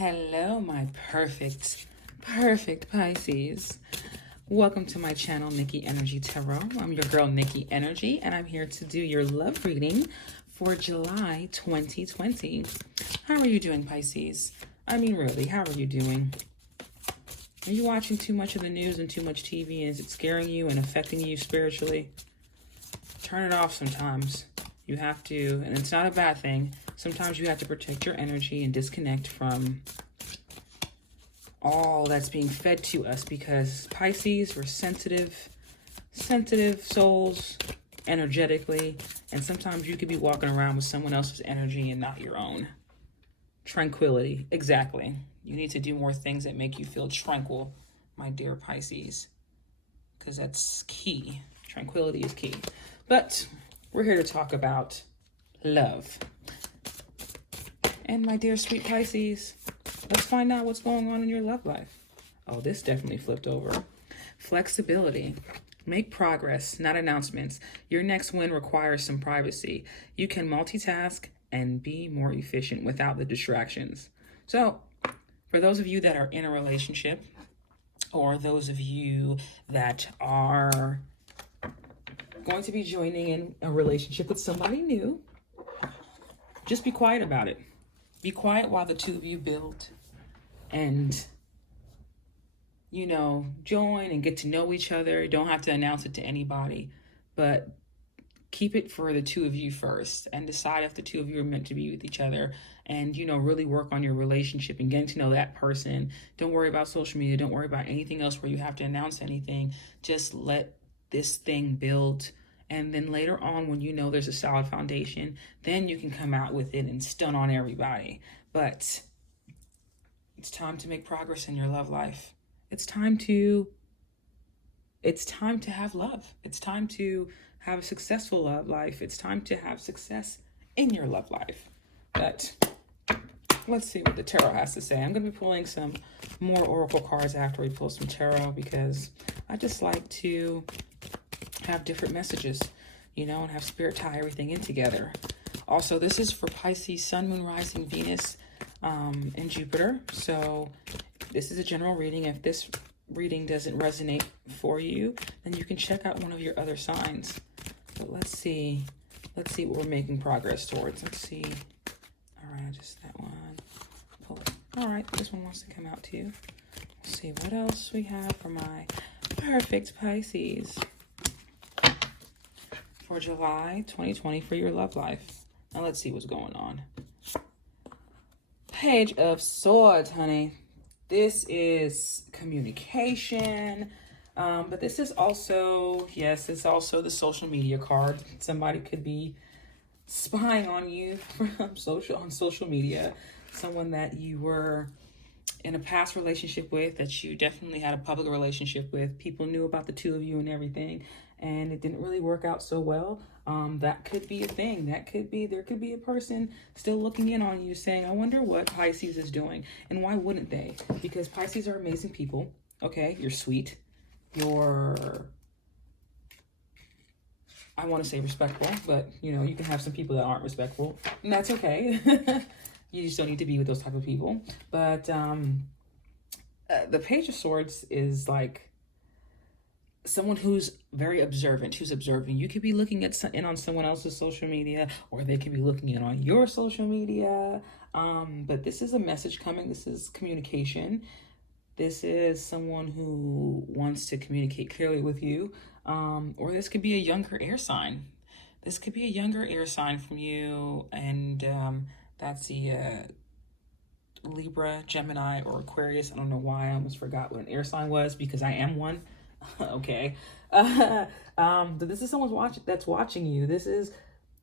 Hello, my perfect Pisces. Welcome to my channel, Nikkienergytarot. I'm your girl, Nikki Energy, and I'm here to do your love reading for July 2020. How are you doing, Pisces? I mean, really, how are you doing? Are you watching too much of the news and too much TV, and is it scaring you and affecting you spiritually? Turn it off sometimes. You have to, and it's not a bad thing. Sometimes you have to protect your energy and disconnect from all that's being fed to us, because Pisces, we're sensitive souls energetically, and sometimes you could be walking around with someone else's energy and not your own. Tranquility, exactly. You need to do more things that make you feel tranquil, my dear Pisces, because that's key. Tranquility is key. But we're here to talk about love. And my dear sweet Pisces, let's find out what's going on in your love life. Oh, this definitely flipped over. Flexibility. Make progress, not announcements. Your next win requires some privacy. You can multitask and be more efficient without the distractions. So, for those of you that are in a relationship, or those of you that are going to be joining in a relationship with somebody new, just be quiet about it. Be quiet while the two of you build and, join and get to know each other. You don't have to announce it to anybody, but keep it for the two of you first, and decide if the two of you are meant to be with each other, and, really work on your relationship and getting to know that person. Don't worry about social media. Don't worry about anything else where you have to announce anything. Just let this thing build. And then later on, when you know there's a solid foundation, then you can come out with it and stun on everybody. But it's time to make progress in your love life. It's time to have love. It's time to have a successful love life. It's time to have success in your love life. But let's see what the tarot has to say. I'm going to be pulling some more oracle cards after we pull some tarot, because I just like to have different messages, and have spirit tie everything in together. Also, this is for Pisces, Sun, Moon, Rising, Venus, and Jupiter. So this is a general reading. If this reading doesn't resonate for you, then you can check out one of your other signs. But let's see what we're making progress towards. Let's see. All right, just that one. Pull it. All right, this one wants to come out too. Let's see what else we have for my perfect Pisces for July 2020 for your love life. Now let's see what's going on. Page of Swords, honey. This is communication, but this is also, it's also the social media card. Somebody could be spying on you from social media. Someone that you were in a past relationship with, that you definitely had a public relationship with. People knew about the two of you and everything, and it didn't really work out so well. That could be a thing. There could be a person still looking in on you, saying, I wonder what Pisces is doing. And why wouldn't they? Because Pisces are amazing people. Okay, you're sweet. You're, I want to say respectful, but you can have some people that aren't respectful, and that's okay. You just don't need to be with those type of people. But the Page of Swords is like someone who's very observant, who's observing. You could be looking in on someone else's social media, or they could be looking in on your social media. But this is a message coming. This is communication. This is someone who wants to communicate clearly with you. Or this could be a younger air sign. This could be a younger air sign from you, and that's the Libra, Gemini, or Aquarius. I don't know why I almost forgot what an air sign was, because I am one. Okay. But this is someone that's watching you. This is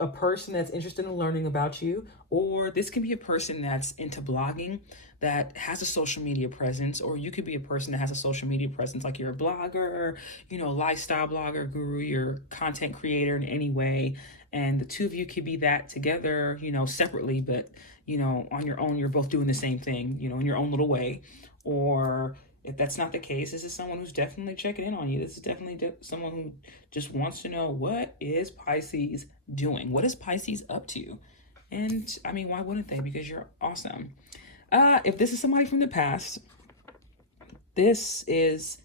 a person that's interested in learning about you, or this can be a person that's into blogging, that has a social media presence, or you could be a person that has a social media presence, like you're a blogger, lifestyle blogger, guru, you're content creator in any way, and the two of you could be that together, separately, but on your own, you're both doing the same thing, in your own little way. Or if that's not the case, this is someone who's definitely checking in on you. This is definitely someone who just wants to know, what is Pisces doing? What is Pisces up to? And I mean, why wouldn't they? Because you're awesome. If this is somebody from the past, this is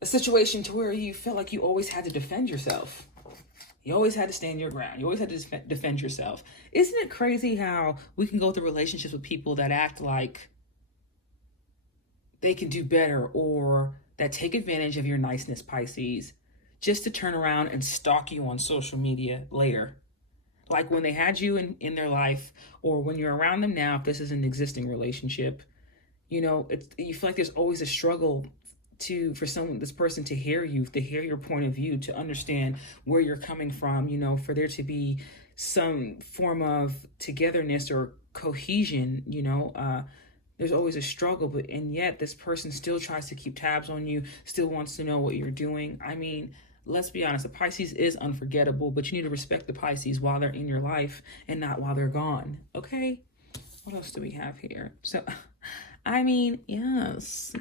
a situation to where you felt like you always had to defend yourself. You always had to stand your ground. You always had to defend yourself. Isn't it crazy how we can go through relationships with people that act like they can do better or that take advantage of your niceness, Pisces, just to turn around and stalk you on social media later? Like when they had you in their life, or when you're around them now, if this is an existing relationship, you know, you feel like there's always a struggle for this person to hear you, to hear your point of view, to understand where you're coming from, you know, for there to be some form of togetherness or cohesion, you know. There's always a struggle, and yet this person still tries to keep tabs on you, still wants to know what you're doing. I mean, let's be honest, the Pisces is unforgettable, but you need to respect the Pisces while they're in your life and not while they're gone. Okay? What else do we have here? So, I mean, yes.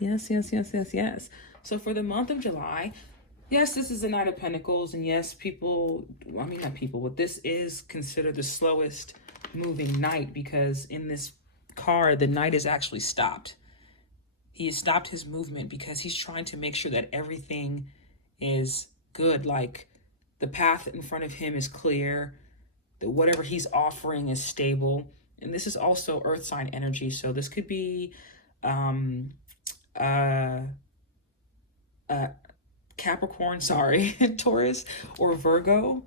So for the month of July, yes, this is the Knight of Pentacles, and yes, not people, but this is considered the slowest moving Knight, because in this card, the Knight is actually stopped. He has stopped his movement because he's trying to make sure that everything is good, like the path in front of him is clear, that whatever he's offering is stable. And this is also earth sign energy, so this could be Capricorn, Taurus or Virgo,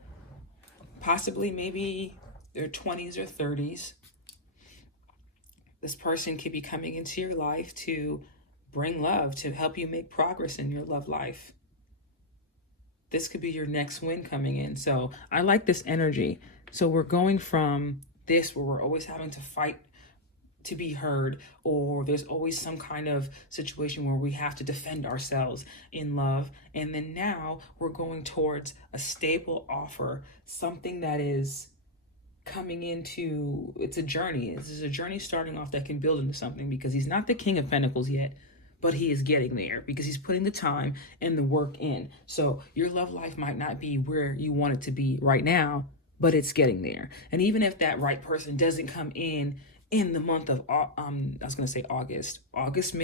possibly maybe their 20s or 30s. This person could be coming into your life to bring love, to help you make progress in your love life. This could be your next win coming in. So I like this energy. So we're going from this where we're always having to fight to be heard, or there's always some kind of situation where we have to defend ourselves in love. And then now we're going towards a stable offer, something that is coming into, it's a journey. This is a journey starting off that can build into something, because he's not the King of Pentacles yet, but he is getting there because he's putting the time and the work in. So your love life might not be where you want it to be right now, but it's getting there. And even if that right person doesn't come in the month of, August. August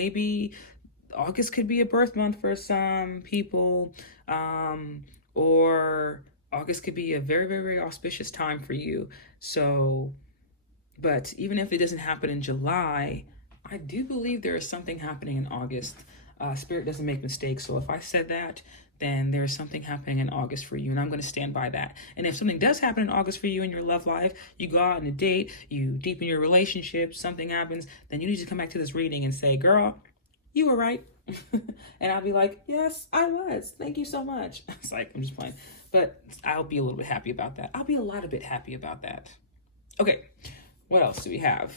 could be a birth month for some people, or August could be a very, very, very auspicious time for you. So, but even if it doesn't happen in July, I do believe there is something happening in August. Spirit doesn't make mistakes. So if I said that, then there's something happening in August for you, and I'm going to stand by that. And if something does happen in August for you in your love life, you go out on a date, you deepen your relationship, something happens, then you need to come back to this reading and say, girl, you were right. And I'll be like, yes, I was. Thank you so much. It's like, I'm just playing. But I'll be a little bit happy about that. I'll be a lot of bit happy about that. Okay, what else do we have?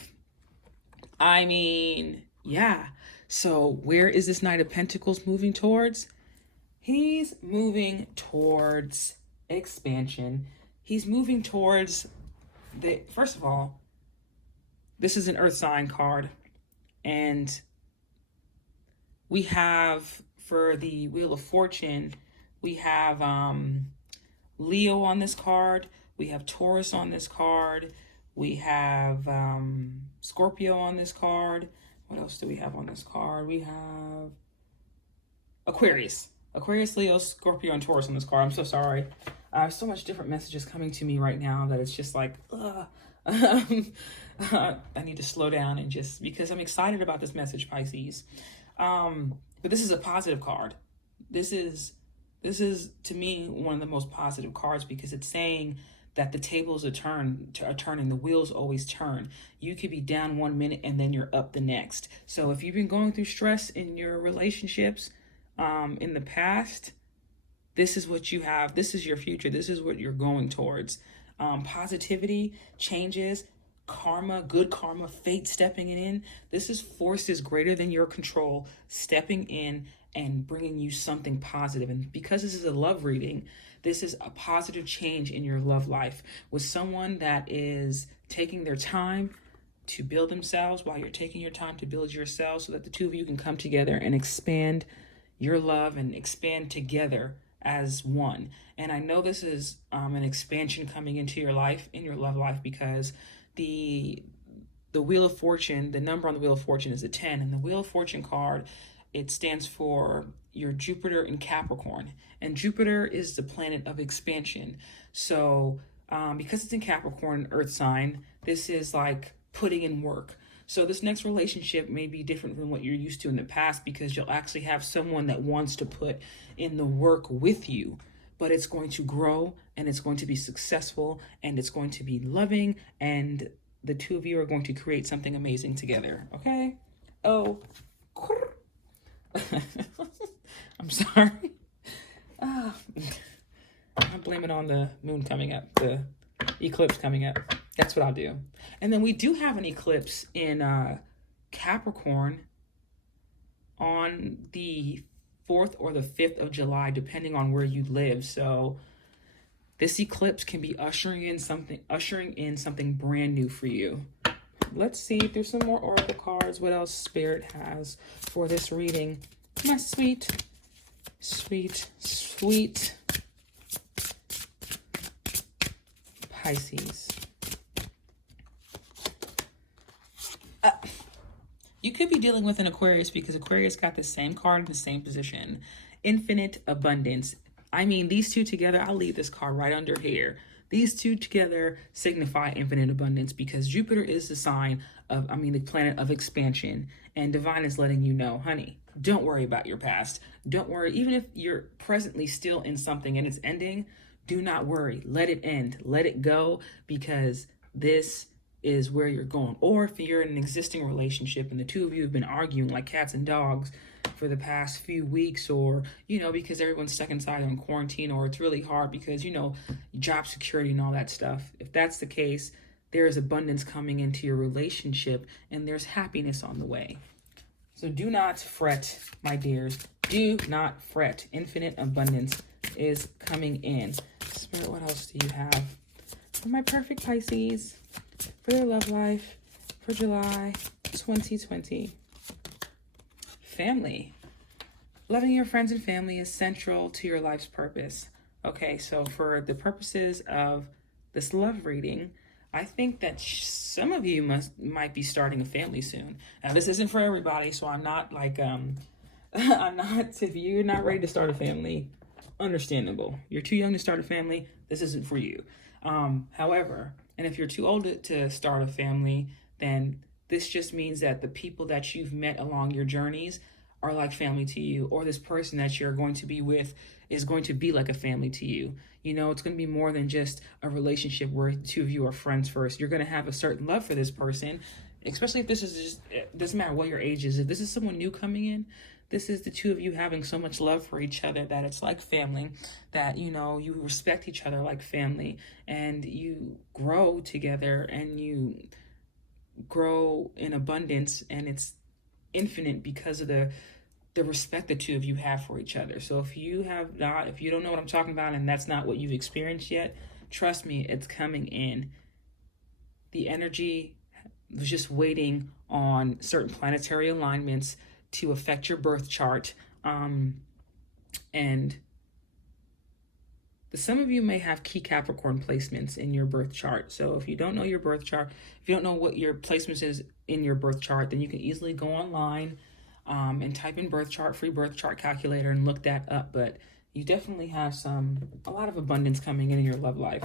I mean, yeah. So where is this Knight of Pentacles moving towards? He's moving towards expansion. He's moving towards first of all, this is an earth sign card. And we have, for the Wheel of Fortune, we have Leo on this card. We have Taurus on this card. We have Scorpio on this card. What else do we have on this card? We have Aquarius, Leo, Scorpio, and Taurus on this card. I'm so sorry. I have so much different messages coming to me right now that it's just like, I need to slow down and just, because I'm excited about this message, Pisces. But this is a positive card. This is to me one of the most positive cards, because it's saying that the tables are turning, the wheels always turn. You could be down 1 minute and then you're up the next. So if you've been going through stress in your relationships in the past, this is what you have. This is your future. This is what you're going towards. Positivity, changes, karma, good karma, fate stepping in. This is forces greater than your control stepping in and bringing you something positive. And because this is a love reading, this is a positive change in your love life with someone that is taking their time to build themselves while you're taking your time to build yourself, so that the two of you can come together and expand your love and expand together as one. And I know this is an expansion coming into your life, in your love life, because the the Wheel of Fortune, the number on the Wheel of Fortune is a 10. And the Wheel of Fortune card, it stands for your Jupiter in Capricorn. And Jupiter is the planet of expansion. So because it's in Capricorn, Earth sign, this is like putting in work. So this next relationship may be different than what you're used to in the past, because you'll actually have someone that wants to put in the work with you. But it's going to grow, and it's going to be successful, and it's going to be loving, and the two of you are going to create something amazing together. Okay? Oh, I'm sorry. I blame it on the moon coming up, the eclipse coming up. That's what I'll do. And then we do have an eclipse in Capricorn on the 4th or the 5th of July, depending on where you live. So this eclipse can be ushering in something brand new for you. Let's see if there's some more oracle cards. What else Spirit has for this reading? My sweet, sweet, sweet Pisces. You could be dealing with an Aquarius, because Aquarius got the same card in the same position. Infinite abundance. I mean, these two together, I'll leave this card right under here. These two together signify infinite abundance, because Jupiter is the sign of, the planet of expansion. And Divine is letting you know, honey, don't worry about your past. Don't worry. Even if you're presently still in something and it's ending, do not worry. Let it end. Let it go, because this is where you're going. Or if you're in an existing relationship and the two of you have been arguing like cats and dogs for the past few weeks, or, because everyone's stuck inside in quarantine, or it's really hard because, job security and all that stuff. If that's the case, there is abundance coming into your relationship, and there's happiness on the way. So do not fret, my dears. Do not fret. Infinite abundance is coming in. Spirit, what else do you have for my perfect Pisces, for their love life, for July 2020? Family. Loving your friends and family is central to your life's purpose. Okay, so for the purposes of this love reading, I think that some of you might be starting a family soon. Now, this isn't for everybody, so I'm not like, if you're not ready to start a family, understandable. You're too young to start a family, this isn't for you. However, and if you're too old to start a family, then this just means that the people that you've met along your journeys are like family to you, or this person that you're going to be with is going to be like a family to you. It's going to be more than just a relationship where the two of you are friends first. You're going to have a certain love for this person, especially if this is just, it doesn't matter what your age is. If this is someone new coming in, this is the two of you having so much love for each other that it's like family, that, you respect each other like family, and you grow together, and you grow in abundance, and it's infinite because of the respect the two of you have for each other. So if you don't know what I'm talking about, and that's not what you've experienced yet, trust me, it's coming in. The energy was just waiting on certain planetary alignments to affect your birth chart. And some of you may have key Capricorn placements in your birth chart. So if you don't know your birth chart, if you don't know what your placements is in your birth chart, then you can easily go online and type in birth chart, free birth chart calculator, and look that up. But you definitely have a lot of abundance coming in your love life.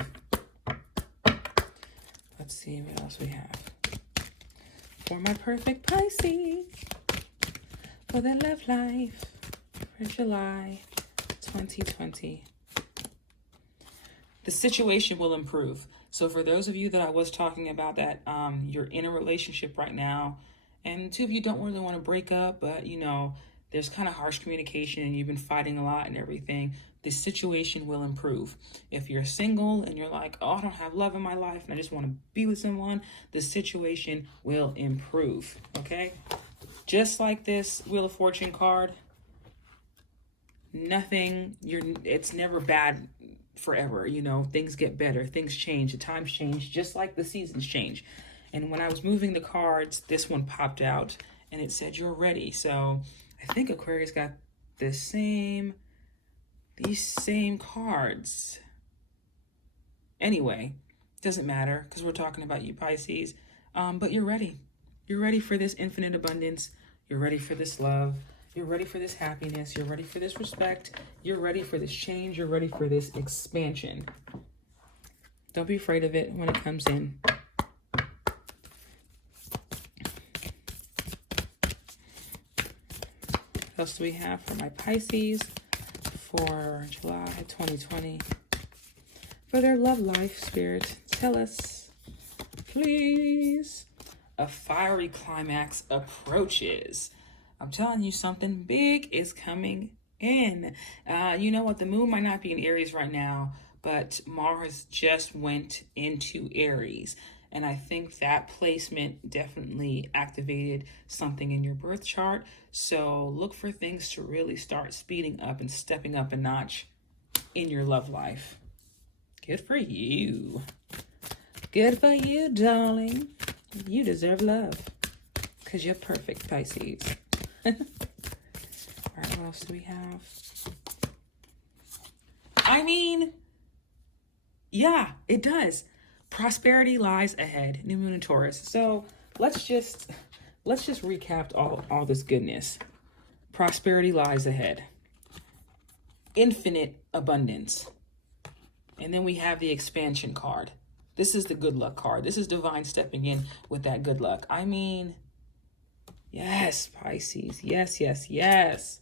Let's see what else we have for my perfect Pisces, for their love life, for July 2020. The situation will improve. So for those of you that I was talking about that you're in a relationship right now, and two of you don't really want to break up, but there's kind of harsh communication and you've been fighting a lot and everything, the situation will improve. If you're single and you're like, oh, I don't have love in my life and I just want to be with someone, the situation will improve. Okay? Just like this Wheel of Fortune card, it's never bad forever. Things get better, things change, the times change, just like the seasons change. And when I was moving the cards, this one popped out and it said you're ready. So I think Aquarius got these same cards. Anyway, doesn't matter because we're talking about you, Pisces. But you're ready. You're ready for this infinite abundance. You're ready for this love. You're ready for this happiness. You're ready for this respect. You're ready for this change. You're ready for this expansion. Don't be afraid of it when it comes in. What else do we have for my Pisces for July 2020? For their love life, Spirit, tell us, please. A fiery climax approaches. I'm telling you, something big is coming in. You know what? The moon might not be in Aries right now, but Mars just went into Aries. And I think that placement definitely activated something in your birth chart. So look for things to really start speeding up and stepping up a notch in your love life. Good for you. Good for you, darling. You deserve love because you're perfect, Pisces. All right, what else do we have? I mean, yeah, it does. Prosperity lies ahead. New moon in Taurus. So let's just recap all this goodness. Prosperity lies ahead. Infinite abundance. And then we have the expansion card. This is the good luck card. This is divine stepping in with that good luck. I mean, yes, Pisces. Yes, yes, yes.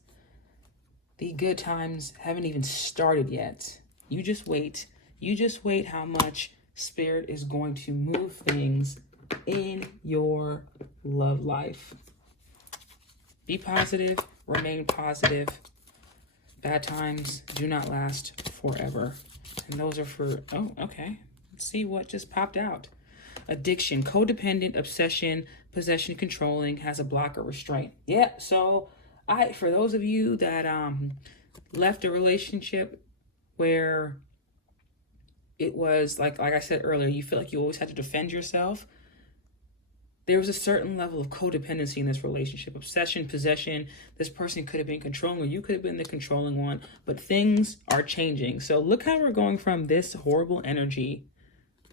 The good times haven't even started yet. You just wait. You just wait how much Spirit is going to move things in your love life. Be positive. Remain positive. Bad times do not last forever. And those are for, oh, okay. Let's see what just popped out. Addiction, codependent, obsession, possession, controlling, has a block or restraint. Yeah, so for those of you that left a relationship where it was like I said earlier, you feel like you always had to defend yourself. There was a certain level of codependency in this relationship. Obsession, possession. This person could have been controlling, or you could have been the controlling one. But things are changing. So look how we're going from this horrible energy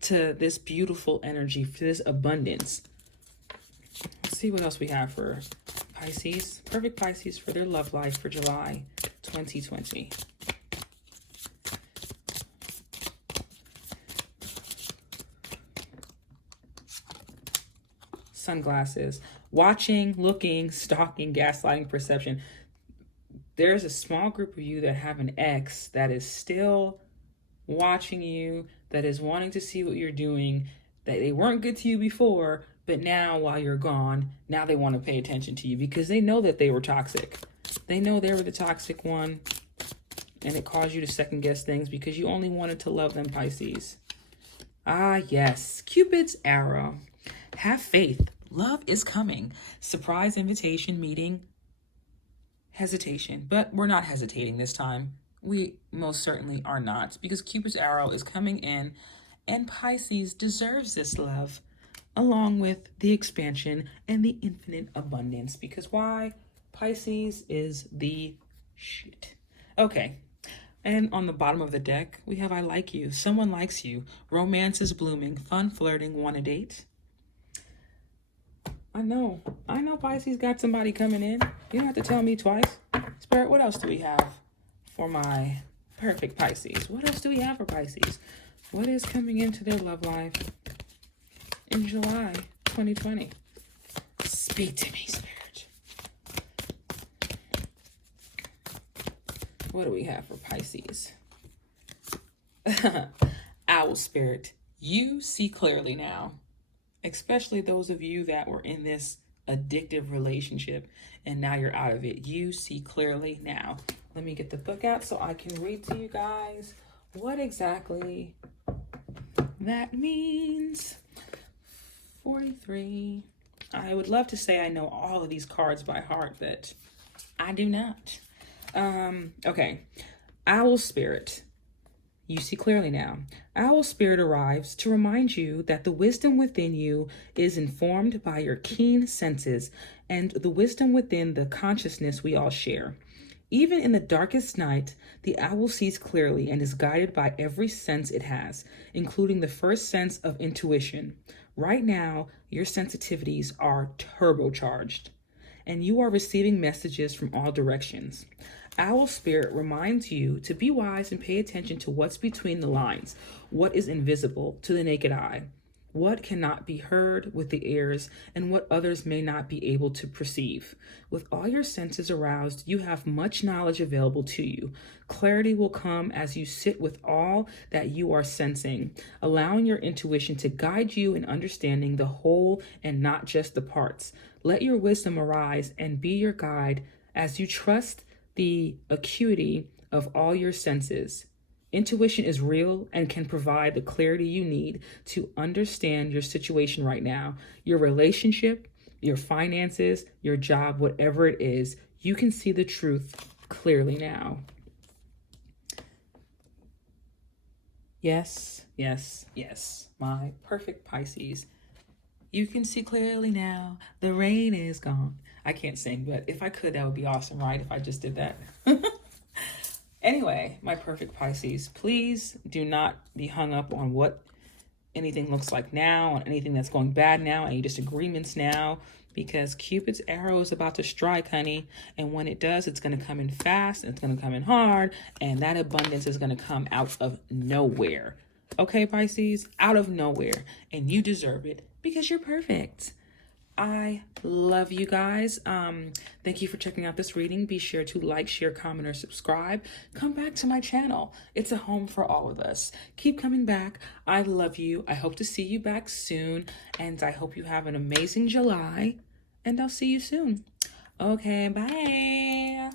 to this beautiful energy, to this abundance. Let's see what else we have for Pisces. Perfect Pisces for their love life for July 2020. Sunglasses. Watching, looking, stalking, gaslighting, perception. There's a small group of you that have an ex that is still watching you, that is wanting to see what you're doing, that they weren't good to you before, but now while you're gone, now they want to pay attention to you because they know that they were toxic. They know they were the toxic one, and it caused you to second guess things because you only wanted to love them, Pisces. Ah, yes. Cupid's arrow. Have faith. Love is coming. Surprise invitation, meeting, hesitation. But we're not hesitating this time. We most certainly are not, because Cupid's arrow is coming in, and Pisces deserves this love, along with the expansion and the infinite abundance. Because why? Pisces is the shit. Okay. And on the bottom of the deck, we have I like you. Someone likes you. Romance is blooming. Fun, flirting, want a date. I know Pisces got somebody coming in. You don't have to tell me twice. Spirit, what else do we have for my perfect Pisces? What else do we have for Pisces? What is coming into their love life in July 2020? Speak to me, Spirit. What do we have for Pisces? Owl Spirit, you see clearly now. Especially those of you that were in this addictive relationship and now you're out of it. You see clearly now. Let me get the book out so I can read to you guys what exactly that means. 43. I would love to say I know all of these cards by heart, but I do not. Okay. Owl Spirit. You see clearly now. Owl Spirit arrives to remind you that the wisdom within you is informed by your keen senses and the wisdom within the consciousness we all share. Even in the darkest night, the owl sees clearly and is guided by every sense it has, including the first sense of intuition. Right now, your sensitivities are turbocharged, and you are receiving messages from all directions. Owl Spirit reminds you to be wise and pay attention to what's between the lines, what is invisible to the naked eye, what cannot be heard with the ears, and what others may not be able to perceive. With all your senses aroused, you have much knowledge available to you. Clarity will come as you sit with all that you are sensing, allowing your intuition to guide you in understanding the whole and not just the parts. Let your wisdom arise and be your guide as you trust the acuity of all your senses. Intuition is real and can provide the clarity you need to understand your situation right now, your relationship, your finances, your job, whatever it is. You can see the truth clearly now. Yes, yes, yes, my perfect Pisces. You can see clearly now, the rain is gone. I can't sing, but if I could, that would be awesome, right? If I just did that. Anyway, my perfect Pisces, please do not be hung up on what anything looks like now, on anything that's going bad now, any disagreements now, because Cupid's arrow is about to strike, honey. And when it does, it's going to come in fast, and it's going to come in hard, and that abundance is going to come out of nowhere. Okay, Pisces, out of nowhere. And you deserve it because you're perfect. I love you guys. Thank you for checking out this reading. Be sure to like, share, comment, or subscribe. Come back to my channel. It's a home for all of us. Keep coming back. I love you. I hope to see you back soon. And I hope you have an amazing July. And I'll see you soon. Okay, bye.